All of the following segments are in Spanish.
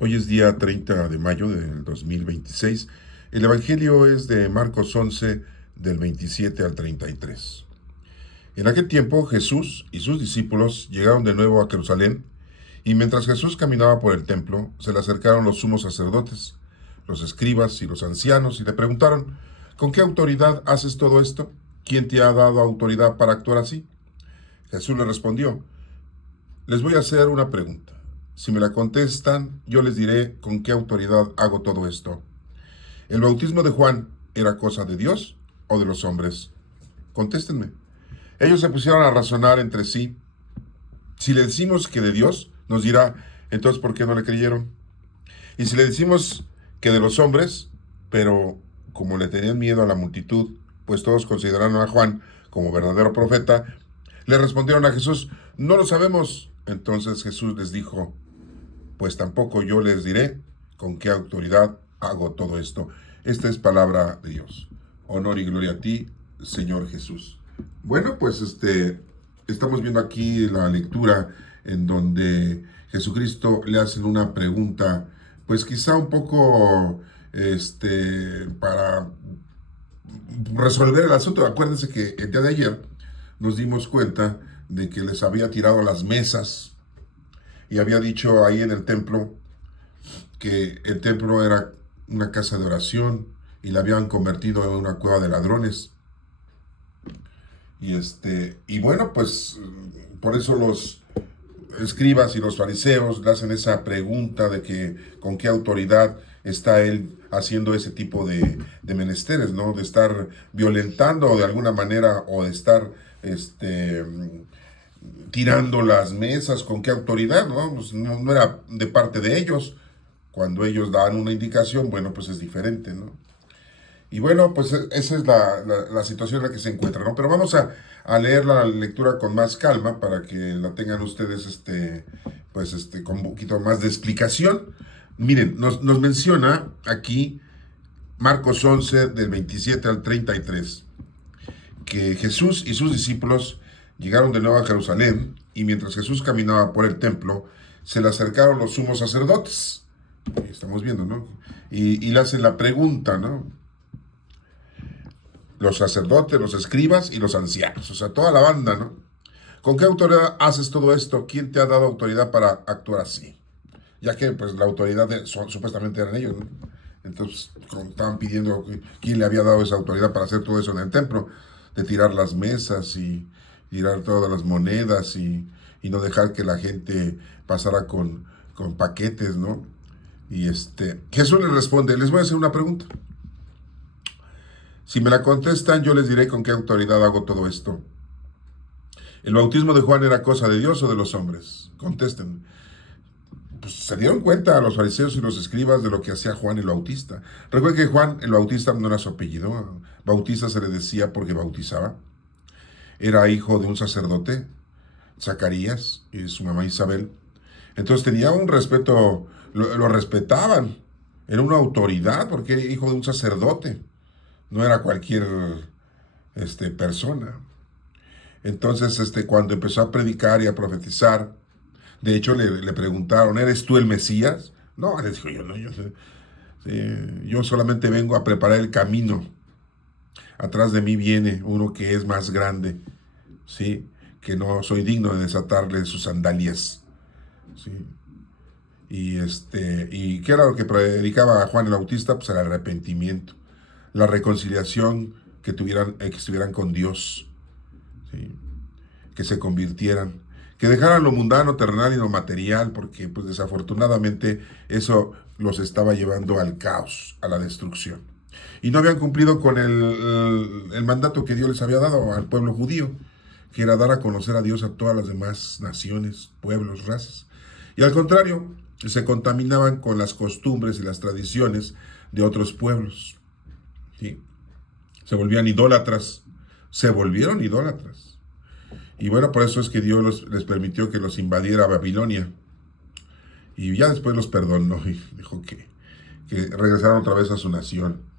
Hoy es día 30 de mayo del 2026. El Evangelio es de Marcos 11, del 27 al 33. En aquel tiempo Jesús y sus discípulos llegaron de nuevo a Jerusalén, y mientras Jesús caminaba por el templo, se le acercaron los sumos sacerdotes, los escribas y los ancianos, y le preguntaron: ¿con qué autoridad haces todo esto? ¿Quién te ha dado autoridad para actuar así? Jesús le respondió: les voy a hacer una pregunta. Si me la contestan, yo les diré con qué autoridad hago todo esto. ¿El bautismo de Juan era cosa de Dios o de los hombres? Contéstenme. Ellos se pusieron a razonar entre sí. Si le decimos que de Dios, nos dirá: entonces, ¿por qué no le creyeron? Y si le decimos que de los hombres, pero como le tenían miedo a la multitud, pues todos consideraron a Juan como verdadero profeta, le respondieron a Jesús: no lo sabemos. Entonces Jesús les dijo: pues tampoco yo les diré con qué autoridad hago todo esto. Esta es palabra de Dios. Honor y gloria a ti, Señor Jesús. Bueno, pues estamos viendo aquí la lectura en donde Jesucristo le hacen una pregunta, pues quizá un poco para resolver el asunto. Acuérdense que el día de ayer nos dimos cuenta de que les había tirado las mesas y había dicho ahí en el templo que el templo era una casa de oración y la habían convertido en una cueva de ladrones. Y bueno, pues por eso los escribas y los fariseos le hacen esa pregunta de que con qué autoridad está él haciendo ese tipo de menesteres, ¿no? De estar violentando de alguna manera, o de estar tirando las mesas, con qué autoridad, ¿no? Pues no era de parte de ellos. Cuando ellos dan una indicación, bueno, pues es diferente, ¿no? Y bueno, pues esa es la situación en la que se encuentra, ¿no? Pero vamos a leer la lectura con más calma para que la tengan ustedes, con un poquito más de explicación. Miren, nos menciona aquí Marcos 11, del 27 al 33, que Jesús y sus discípulos llegaron de nuevo a Jerusalén, y mientras Jesús caminaba por el templo, se le acercaron los sumos sacerdotes. Estamos viendo, ¿no? Y le hacen la pregunta, ¿no? Los sacerdotes, los escribas y los ancianos, o sea, toda la banda, ¿no? ¿Con qué autoridad haces todo esto? ¿Quién te ha dado autoridad para actuar así? Ya que, pues, la autoridad supuestamente eran ellos, ¿no? Entonces, estaban pidiendo quién le había dado esa autoridad para hacer todo eso en el templo, de tirar las mesas y tirar todas las monedas y no dejar que la gente pasara con paquetes, ¿no? Y Jesús les responde: les voy a hacer una pregunta. Si me la contestan, yo les diré con qué autoridad hago todo esto. ¿El bautismo de Juan era cosa de Dios o de los hombres? Contesten. Pues se dieron cuenta a los fariseos y los escribas de lo que hacía Juan el Bautista. Recuerden que Juan el Bautista no era su apellido. Bautista se le decía porque bautizaba. Era hijo de un sacerdote, Zacarías, y su mamá Isabel. Entonces tenía un respeto, lo respetaban. Era una autoridad porque era hijo de un sacerdote. No era cualquier persona. Entonces, cuando empezó a predicar y a profetizar, de hecho le preguntaron: ¿eres tú el Mesías? No, le dijo: yo no, yo solamente vengo a preparar el camino. Atrás de mí viene uno que es más grande, ¿sí? Que no soy digno de desatarle sus sandalias, ¿sí? ¿Y qué era lo que predicaba Juan el Bautista? Pues el arrepentimiento, la reconciliación, que estuvieran con Dios, ¿sí? Que se convirtieran, que dejaran lo mundano, terrenal y lo material, porque pues desafortunadamente eso los estaba llevando al caos, a la destrucción. Y no habían cumplido con el mandato que Dios les había dado al pueblo judío, que era dar a conocer a Dios a todas las demás naciones, pueblos, razas. Y al contrario, se contaminaban con las costumbres y las tradiciones de otros pueblos, ¿sí? Se volvían idólatras, se volvieron idólatras. Y bueno, por eso es que Dios les permitió que los invadiera Babilonia. Y ya después los perdonó y dijo que regresaron otra vez a su nación,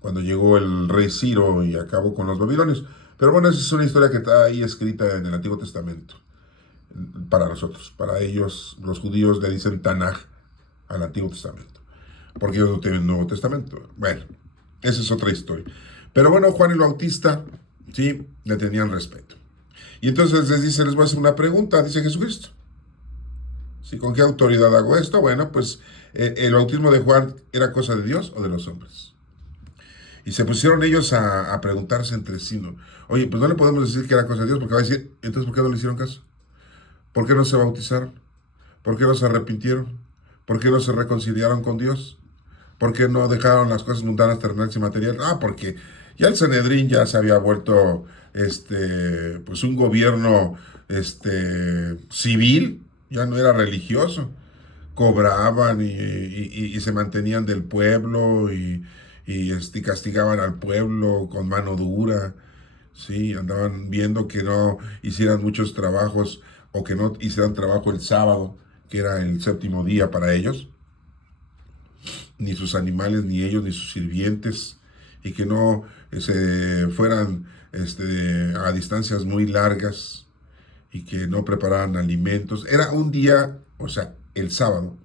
cuando llegó el rey Ciro y acabó con los babilonios. Pero bueno, esa es una historia que está ahí escrita en el Antiguo Testamento para nosotros. Para ellos, los judíos, le dicen Tanaj al Antiguo Testamento, porque ellos no tienen Nuevo Testamento. Bueno, esa es otra historia. Pero bueno, Juan el Bautista, sí, le tenían respeto. Y entonces les dice, les voy a hacer una pregunta, dice Jesucristo. ¿Sí? ¿Con qué autoridad hago esto? Bueno, pues el bautismo de Juan era cosa de Dios o de los hombres. Y se pusieron ellos a preguntarse entre sí, ¿no? Oye, pues no le podemos decir que era cosa de Dios, porque va a decir, entonces ¿por qué no le hicieron caso? ¿Por qué no se bautizaron? ¿Por qué no se arrepintieron? ¿Por qué no se reconciliaron con Dios? ¿Por qué no dejaron las cosas mundanas, terrenales y materiales? Ah, porque ya el Sanedrín ya se había vuelto pues un gobierno civil, ya no era religioso. Cobraban y se mantenían del pueblo y castigaban al pueblo con mano dura. Sí, andaban viendo que no hicieran muchos trabajos o que no hicieran trabajo el sábado, que era el séptimo día para ellos, ni sus animales, ni ellos, ni sus sirvientes, y que no se fueran a distancias muy largas y que no prepararan alimentos. Era un día, o sea, el sábado,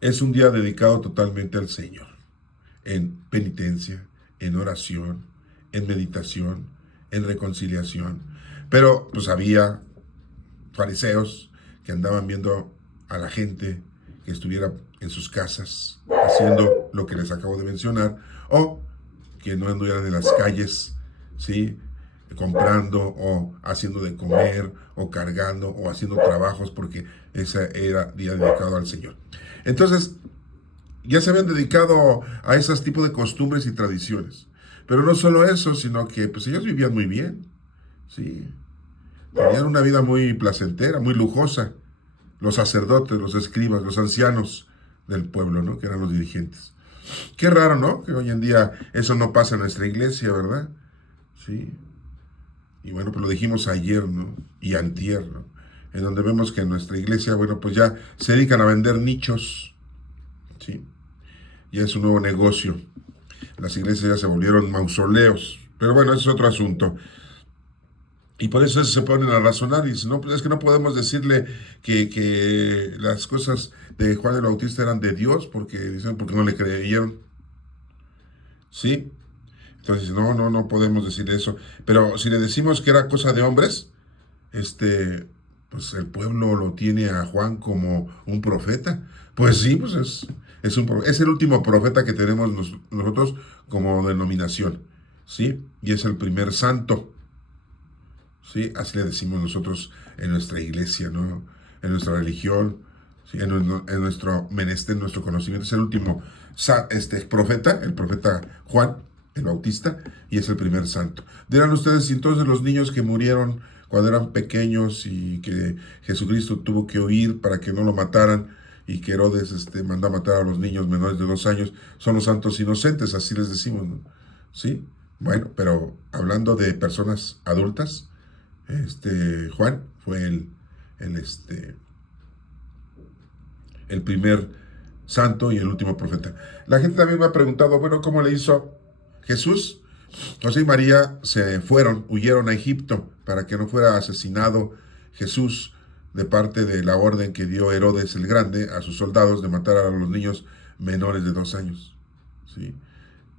es un día dedicado totalmente al Señor, en penitencia, en oración, en meditación, en reconciliación. Pero pues había fariseos que andaban viendo a la gente que estuviera en sus casas haciendo lo que les acabo de mencionar, o que no anduvieran en las calles, ¿sí? Comprando o haciendo de comer o cargando o haciendo trabajos, porque ese era día dedicado al Señor. Entonces, ya se habían dedicado a esos tipos de costumbres y tradiciones. Pero no solo eso, sino que pues ellos vivían muy bien, ¿sí? Tenían una vida muy placentera, muy lujosa. Los sacerdotes, los escribas, los ancianos del pueblo, ¿no? Que eran los dirigentes. Qué raro, ¿no? Que hoy en día eso no pasa en nuestra iglesia, ¿verdad? Sí. Y bueno, pues lo dijimos ayer, ¿no? Y antier, ¿no? En donde vemos que en nuestra iglesia, bueno, pues ya se dedican a vender nichos, ¿sí? Ya es un nuevo negocio. Las iglesias ya se volvieron mausoleos. Pero bueno, ese es otro asunto. Y por eso se ponen a razonar y dicen, no, pues es que no podemos decirle que las cosas de Juan el Bautista eran de Dios, porque dicen, porque no le creyeron. ¿Sí? Entonces, no podemos decir eso. Pero si le decimos que era cosa de hombres, pues el pueblo lo tiene a Juan como un profeta. Pues sí, pues es el último profeta que tenemos nosotros como denominación, ¿sí? Y es el primer santo, ¿sí? Así le decimos nosotros en nuestra iglesia, ¿no? En nuestra religión, ¿sí? En nuestro menester, en nuestro conocimiento. Es el último profeta, el profeta Juan el Bautista, y es el primer santo. Dirán ustedes, si entonces los niños que murieron cuando eran pequeños y que Jesucristo tuvo que huir para que no lo mataran, y que Herodes mandó a matar a los niños menores de 2 años, son los santos inocentes, así les decimos, ¿no? ¿Sí? Bueno, pero hablando de personas adultas, Juan fue el primer santo y el último profeta. La gente también me ha preguntado, bueno, ¿cómo le hizo Jesús? José y María huyeron a Egipto para que no fuera asesinado Jesús de parte de la orden que dio Herodes el Grande a sus soldados de matar a los niños menores de 2 años. ¿Sí?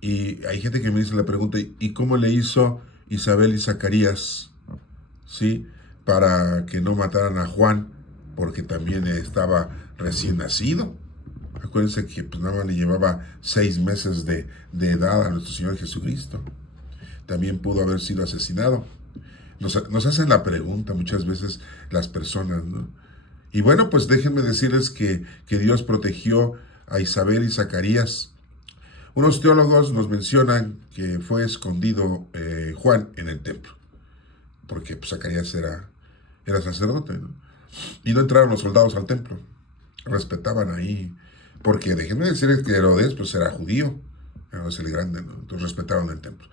Y hay gente que me dice la pregunta, ¿y cómo le hizo Isabel y Zacarías, ¿sí? Para que no mataran a Juan, porque también estaba recién nacido? Acuérdense que pues nada más le llevaba 6 meses de edad a nuestro Señor Jesucristo. También pudo haber sido asesinado. Nos hacen la pregunta muchas veces las personas, ¿no? Y bueno, pues déjenme decirles que Dios protegió a Isabel y Zacarías. Unos teólogos nos mencionan que fue escondido Juan en el templo, porque pues, Zacarías era sacerdote, ¿no? Y no entraron los soldados al templo, respetaban ahí, porque déjenme decirles que Herodes pues era judío, Herodes el Grande, ¿no? Entonces respetaban el templo.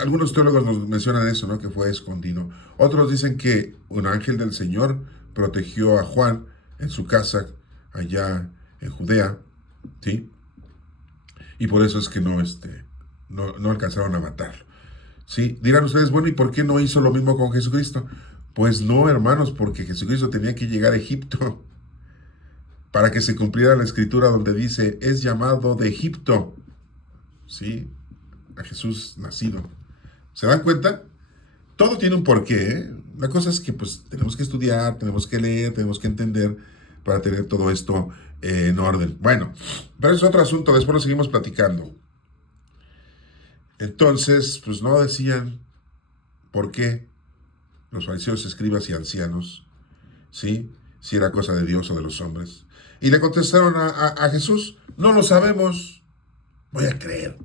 Algunos teólogos nos mencionan eso, ¿no? Que fue escondido. Otros dicen que un ángel del Señor protegió a Juan en su casa allá en Judea, ¿sí? Y por eso es que no alcanzaron a matarlo, ¿sí? Dirán ustedes, bueno, ¿y por qué no hizo lo mismo con Jesucristo? Pues no, hermanos, porque Jesucristo tenía que llegar a Egipto para que se cumpliera la escritura donde dice, es llamado de Egipto, ¿sí? A Jesús nacido. ¿Se dan cuenta? Todo tiene un porqué, ¿eh? La cosa es que pues tenemos que estudiar, tenemos que leer, tenemos que entender para tener todo esto en orden. Bueno, pero es otro asunto, después lo seguimos platicando. Entonces, pues no decían por qué los fariseos, escribas y ancianos, ¿sí? Si era cosa de Dios o de los hombres. Y le contestaron a Jesús, no lo sabemos, voy a creer,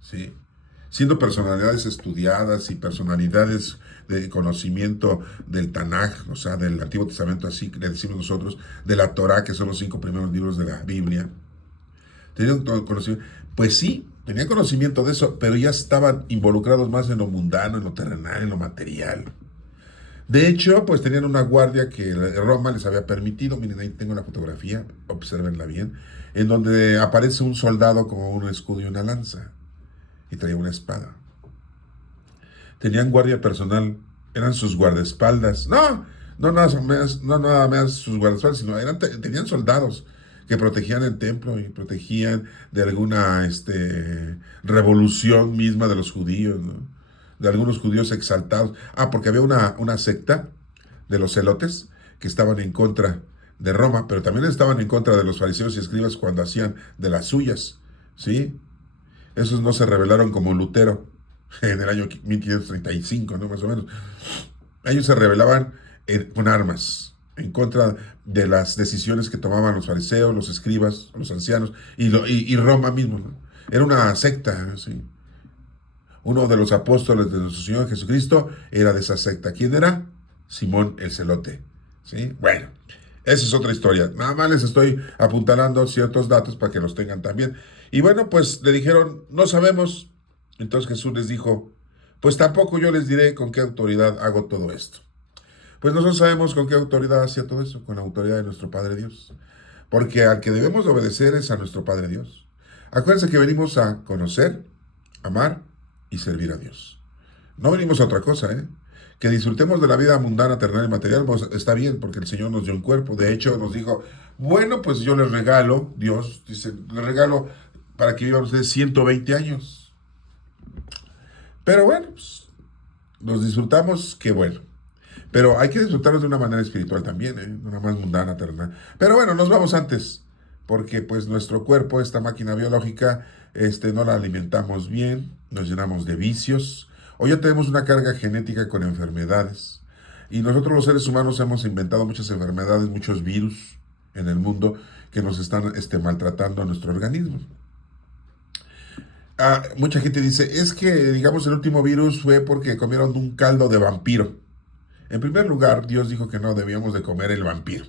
¿sí? Siendo personalidades estudiadas y personalidades de conocimiento del Tanaj, o sea, del Antiguo Testamento, así le decimos nosotros, de la Torá, que son los 5 primeros libros de la Biblia. Tenían todo conocimiento. Pues sí, tenían conocimiento de eso, pero ya estaban involucrados más en lo mundano, en lo terrenal, en lo material. De hecho, pues tenían una guardia que Roma les había permitido, miren ahí tengo la fotografía, obsérvenla bien, en donde aparece un soldado con un escudo y una lanza, y traía una espada. Tenían guardia personal, eran sus guardaespaldas. No nada más sus guardaespaldas, sino tenían soldados que protegían el templo y protegían de alguna revolución misma de los judíos, ¿no? De algunos judíos exaltados. Porque había una secta de los celotes que estaban en contra de Roma, pero también estaban en contra de los fariseos y escribas cuando hacían de las suyas, ¿sí? Esos no se rebelaron como Lutero en el año 1535, ¿no? Más o menos. Ellos se rebelaban con armas, en contra de las decisiones que tomaban los fariseos, los escribas, los ancianos, y Roma mismo, ¿no? Era una secta, ¿sí? Uno de los apóstoles de nuestro Señor Jesucristo era de esa secta. ¿Quién era? Simón el Celote, ¿sí? Bueno, esa es otra historia. Nada más les estoy apuntalando ciertos datos para que los tengan también. Y bueno, pues le dijeron, no sabemos. Entonces Jesús les dijo, pues tampoco yo les diré con qué autoridad hago todo esto. Pues nosotros sabemos con qué autoridad hacía todo eso, con la autoridad de nuestro Padre Dios. Porque al que debemos obedecer es a nuestro Padre Dios. Acuérdense que venimos a conocer, amar y servir a Dios. No venimos a otra cosa, ¿eh? Que disfrutemos de la vida mundana, terrenal y material, pues está bien, porque el Señor nos dio un cuerpo. De hecho, nos dijo, bueno, pues yo les regalo, Dios dice, les regalo para que vivan ustedes 120 años. Pero bueno, pues, los disfrutamos, qué bueno. Pero hay que disfrutarlos de una manera espiritual también, ¿eh? De una más mundana, terrenal. Pero bueno, nos vamos antes, porque pues nuestro cuerpo, esta máquina biológica, no la alimentamos bien, nos llenamos de vicios, o ya tenemos una carga genética con enfermedades. Y nosotros los seres humanos hemos inventado muchas enfermedades, muchos virus en el mundo que nos están maltratando a nuestro organismo. Mucha gente dice, es que, digamos, el último virus fue porque comieron un caldo de vampiro. En primer lugar, Dios dijo que no debíamos de comer el vampiro.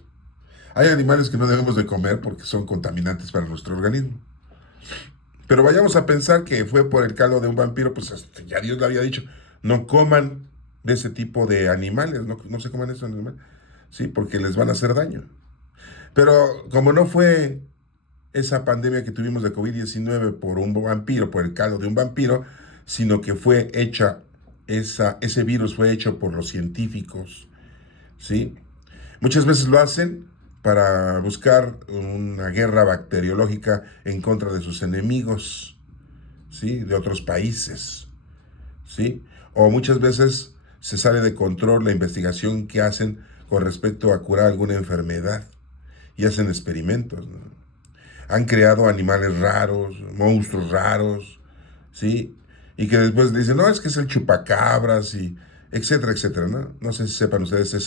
Hay animales que no debemos de comer porque son contaminantes para nuestro organismo. Pero vayamos a pensar que fue por el caldo de un vampiro, pues ya Dios le había dicho, no coman de ese tipo de animales, no se coman esos animales, sí, porque les van a hacer daño. Pero como no fue esa pandemia que tuvimos de COVID-19 por un vampiro, por el caldo de un vampiro, sino que fue hecha, ese virus fue hecho por los científicos, ¿sí? Muchas veces lo hacen para buscar una guerra bacteriológica en contra de sus enemigos, ¿sí? De otros países, ¿sí? O muchas veces se sale de control la investigación que hacen con respecto a curar alguna enfermedad y hacen experimentos, ¿no? Han creado animales raros, monstruos raros, ¿sí? Y que después dicen, no, es que es el chupacabras y etcétera, etcétera, ¿no? No sé si sepan ustedes eso.